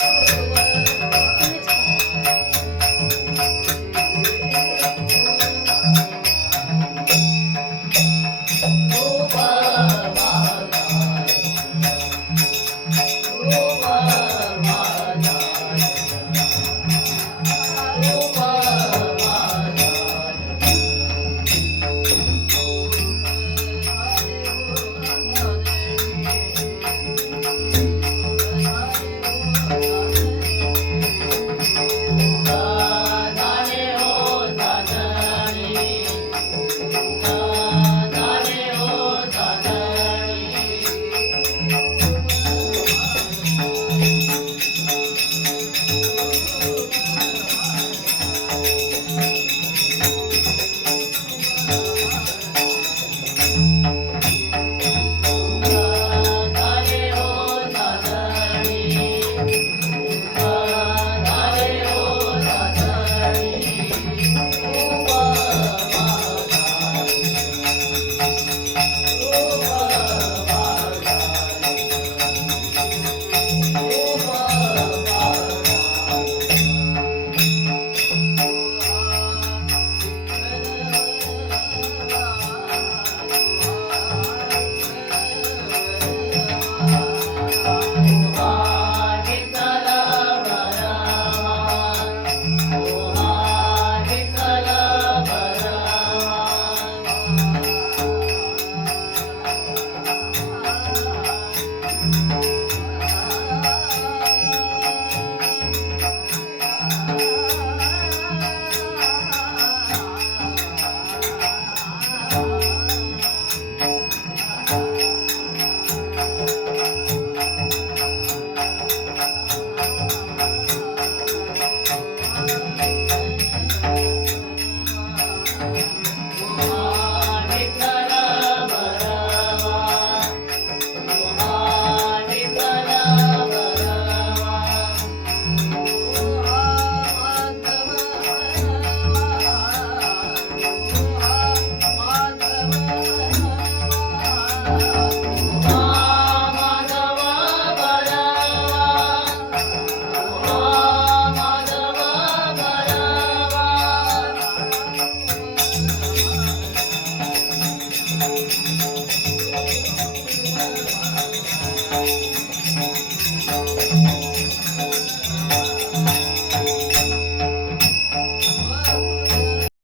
Thank uh you. -oh.